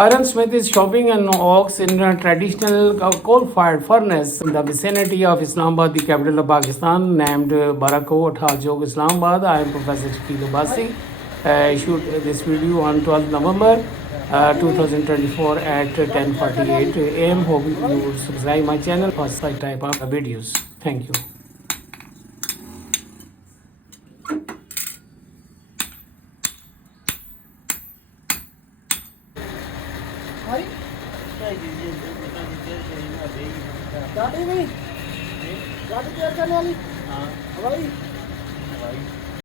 Iron Smith is shopping an ox in a traditional coal-fired furnace in the vicinity of Islamabad, the capital of Pakistan, named Barakot Hajog, Islamabad. I am Professor Shakil Abbasi. I shoot this video on 12th November 2024 at 10:48 a.m. Hope you will subscribe my channel for such type of videos. Thank you. गाड़ी नहीं गाड़ी क्या करने वाली हाँ हवाई